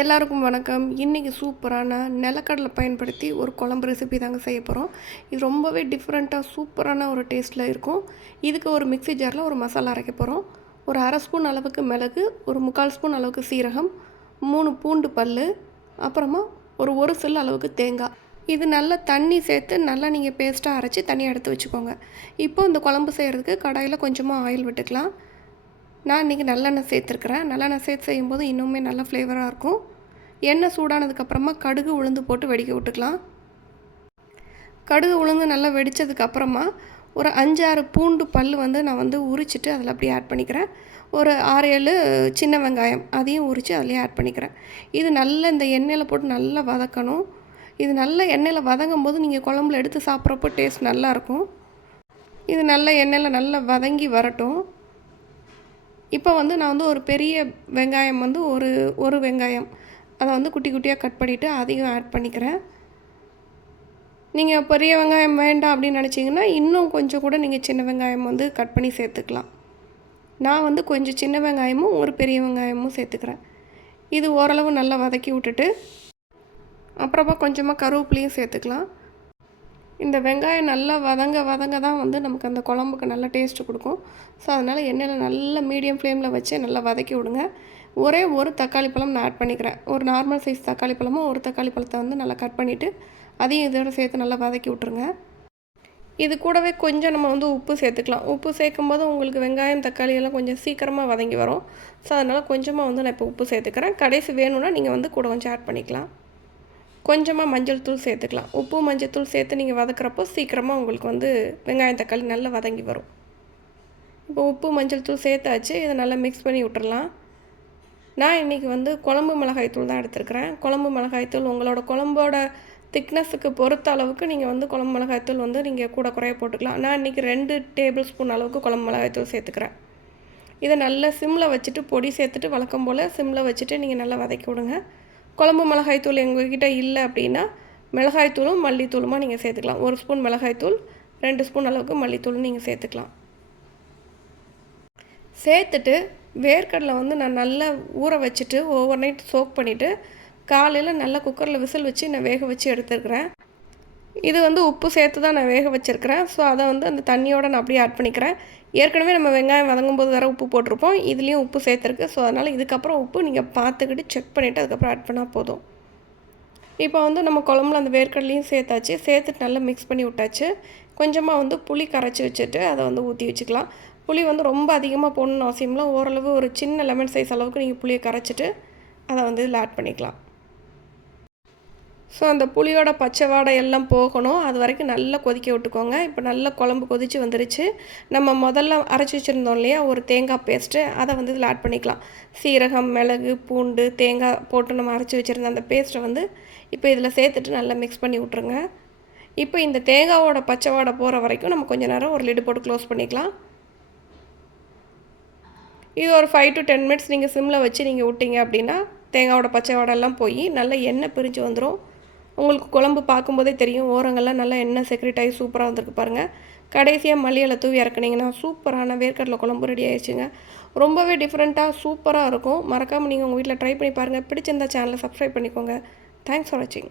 எல்லாருக்கும் வணக்கம். இன்றைக்கி சூப்பரான நிலக்கடலை பயன்படுத்தி ஒரு குழம்பு ரெசிபி தாங்க செய்ய போகிறோம் இது ரொம்பவே டிஃப்ரெண்ட்டாக சூப்பரான ஒரு டேஸ்ட்டில் இருக்கும். இதுக்கு ஒரு மிக்ஸி ஜாரில் ஒரு மசாலா அரைக்க போகிறோம் ஒரு அரை ஸ்பூன் அளவுக்கு மிளகு ஒரு முக்கால் ஸ்பூன் அளவுக்கு சீரகம் மூணு பூண்டு பல் அப்புறமா ஒரு ஒரு சில் அளவுக்கு தேங்காய். இது நல்லா தண்ணி சேர்த்து நல்லா நீங்கள் பேஸ்ட்டாக அரைச்சி தனியாக எடுத்து வச்சுக்கோங்க. இப்போ இந்த குழம்பு செய்கிறதுக்கு கடாயில் கொஞ்சமாக ஆயில் விட்டுக்கலாம். நான் இன்றைக்கி நல்லெண்ணெய் சேர்த்துருக்குறேன். நல்லெண்ணெய் சேர்த்து செய்யும்போது இன்னுமே நல்ல ஃப்ளேவராக இருக்கும். எண்ணெய் சூடானதுக்கப்புறமா கடுகு உளுந்து போட்டு வெடிக்க விட்டுக்கலாம். கடுகு உளுந்து நல்லா வெடித்ததுக்கப்புறமா ஒரு அஞ்சாறு பூண்டு பல் வந்து நான் வந்து உரிச்சிட்டு அதில் அப்படியே ஆட் பண்ணிக்கிறேன். ஒரு ஆறு ஏழு சின்ன வெங்காயம் அதையும் உரித்து அதிலே ஆட் பண்ணிக்கிறேன். இது நல்ல இந்த எண்ணெயில் போட்டு நல்லா வதக்கணும். இது நல்ல எண்ணெயில் வதங்கும் போது நீங்கள் குழம்புல எடுத்து சாப்பிட்றப்போ டேஸ்ட் நல்லாயிருக்கும் இது நல்ல எண்ணெயில் நல்லா வதங்கி வரட்டும். இப்போ வந்து நான் வந்து ஒரு பெரிய வெங்காயம் வந்து ஒரு ஒரு வெங்காயம். அதை வந்து குட்டி குட்டியாக கட் பண்ணிவிட்டு அதையும் ஆட் பண்ணிக்கிறேன். நீங்கள் பெரிய வெங்காயம் வேண்டாம் அப்படின்னு நினச்சிங்கன்னா இன்னும் கொஞ்சம் கூட நீங்கள் சின்ன வெங்காயம் வந்து கட் பண்ணி சேர்த்துக்கலாம். நான் வந்து கொஞ்சம் சின்ன வெங்காயமும் ஒரு பெரிய வெங்காயமும் சேர்த்துக்கிறேன். இது ஓரளவு நல்லா வதக்கி விட்டுட்டு அப்புறமா கொஞ்சமாக கருவேப்பிலையும் சேர்த்துக்கலாம். இந்த வெங்காயம் நல்லா வதங்க வதங்க தான் வந்து நமக்கு அந்த குழம்புக்கு நல்ல டேஸ்ட்டு கொடுக்கும். ஸோ அதனால் எண்ணெயில் நல்ல மீடியம் ஃப்ளேமில் வச்சு நல்லா வதக்கி விடுங்க. ஒரே ஒரு தக்காளி பழம் நான் ஆட் பண்ணிக்கிறேன். ஒரு நார்மல் சைஸ் தக்காளி பழமும் ஒரு தக்காளி பழத்தை வந்து நல்லா கட் பண்ணிவிட்டு அதையும் இதோட சேர்த்து நல்லா வதக்கி விட்ருங்க இது கூடவே கொஞ்சம் நம்ம வந்து உப்பு சேர்த்துக்கலாம். உப்பு சேர்க்கும் போது உங்களுக்கு வெங்காயம் தக்காளி எல்லாம் கொஞ்சம் சீக்கிரமாக வதங்கி வரும். ஸோ அதனால் கொஞ்சமாக வந்து நான் இப்போ உப்பு சேர்த்துக்கிறேன். கடைசி வேணும்னா நீங்கள் வந்து கூட கொஞ்சம் ஆட் பண்ணிக்கலாம். கொஞ்சமாக மஞ்சள் தூள் சேர்த்துக்கலாம். உப்பு மஞ்சள் தூள் சேர்த்து நீங்கள் வதக்குறப்போ சீக்கிரமாக உங்களுக்கு வந்து வெங்காயம் தக்காளி நல்லா வதங்கி வரும். இப்போ உப்பு மஞ்சள் தூள் சேர்த்தாச்சு. இதை நல்லா மிக்ஸ் பண்ணி விட்டுறலாம். நான் இன்றைக்கி வந்து குழம்பு மிளகாய் தூள் தான் எடுத்துருக்கிறேன். குழம்பு மிளகாய் தூள் உங்களோட குழம்போட திக்னஸுக்கு பொறுத்த அளவுக்கு நீங்கள் வந்து குழம்பு மிளகாய் தூள் வந்து நீங்கள் கூட குறைய போட்டுக்கலாம். நான் இன்றைக்கி ரெண்டு டேபிள் ஸ்பூன் அளவுக்கு குழம்பு மிளகாய் தூள் சேர்த்துக்கிறேன். இதை நல்லா சிம்மில் வச்சுட்டு பொடி சேர்த்துட்டு வழக்கம் போல் சிம்மில் வச்சுட்டு நீங்கள் நல்லா வதக்கி விடுங்க. குழம்பு மிளகாய்த்தூள் எங்ககிட்ட இல்லை அப்படின்னா மிளகாய்த்தூளும் மல்லித்தூளுமா நீங்கள் சேர்த்துக்கலாம். ஒரு ஸ்பூன் மிளகாய்த்தூள் ரெண்டு ஸ்பூன் அளவுக்கு மல்லித்தூள் நீங்கள் சேர்த்துக்கலாம். சேர்த்துட்டு வேர்க்கடலை வந்து நான் நல்லா ஊற வச்சுட்டு ஓவர் நைட் சோக் பண்ணிவிட்டு காலையில் நல்லா குக்கரில் விசில் வச்சு நான் வேக வச்சு எடுத்துருக்குறேன். இது வந்து உப்பு சேர்த்து தான் நான் வேக வச்சுருக்கிறேன். ஸோ அதை வந்து அந்த தண்ணியோடு நான் அப்படியே ஆட் பண்ணிக்கிறேன். ஏற்கனவே நம்ம வெங்காயம் வதங்கும் போது வேறு உப்பு போட்டிருப்போம். இதுலேயும் உப்பு சேர்த்துருக்கு. ஸோ அதனால் இதுக்கப்புறம் உப்பு நீங்கள் பார்த்துக்கிட்டு செக் பண்ணிவிட்டு அதுக்கப்புறம் ஆட் பண்ணால் போதும். இப்போ வந்து நம்ம குழம்புல அந்த வேர்க்கடலையும் சேர்த்தாச்சு. சேர்த்துட்டு நல்லா மிக்ஸ் பண்ணி விட்டாச்சு. கொஞ்சமாக வந்து புளி கரைச்சி வச்சுட்டு அதை வந்து ஊற்றி வச்சுக்கலாம். புளி வந்து ரொம்ப அதிகமாக போடணுன்னு அவசியம்லாம் ஓரளவு ஒரு சின்ன லெமன் சைஸ் அளவுக்கு நீங்கள் புளியை கரைச்சிட்டு அதை வந்து இதில் ஆட் பண்ணிக்கலாம். ஸோ அந்த புளியோட பச்சை வாடை எல்லாம் போகணும். அது வரைக்கும் நல்லா கொதிக்க விட்டுக்கோங்க. இப்போ நல்லா குழம்பு கொதித்து வந்துருச்சு. நம்ம முதல்ல அரைச்சி வச்சுருந்தோம் இல்லையா? ஒரு தேங்காய் பேஸ்ட்டு அதை வந்து இதில் ஆட் பண்ணிக்கலாம். சீரகம் மிளகு பூண்டு தேங்காய் போட்டு நம்ம அரைச்சி வச்சுருந்த அந்த பேஸ்ட்டை வந்து இப்போ இதில் சேர்த்துட்டு நல்லா மிக்ஸ் பண்ணி விட்ருங்க இப்போ இந்த தேங்காவோட பச்சை வாடை போகிற வரைக்கும் நம்ம கொஞ்சம் நேரம் ஒரு லிடு போட்டு க்ளோஸ் பண்ணிக்கலாம். இது ஒரு ஃபைவ் டு டென் மினிட்ஸ் நீங்கள் சிம்மில் வச்சு நீங்கள் விட்டீங்க அப்படின்னா தேங்காவோட பச்சை வாடெல்லாம் போய் நல்லா எண்ணெய் பிரிஞ்சு வந்துடும் உங்களுக்கு குழம்பு பார்க்கும்போதே தெரியும். ஓரங்கள்லாம் நல்லா எண்ணெய் செக்ரெட் ஆகி சூப்பராக வந்திருக்கு பாருங்கள் கடைசியாக மல்லியில் தூவி இறக்குனீங்கன்னா சூப்பரான வேர்க்கடலை குழம்பு ரெடி ஆயிடுச்சுங்க. ரொம்பவே டிஃப்ரெண்ட்டாக சூப்பராக இருக்கும். மறக்காமல் நீங்கள் உங்கள் வீட்டில் ட்ரை பண்ணி பாருங்கள் பிடிச்சிருந்தா சேனலை சப்ஸ்கிரைப் பண்ணிக்கோங்க. தேங்க்ஸ் ஃபார் வாட்சிங்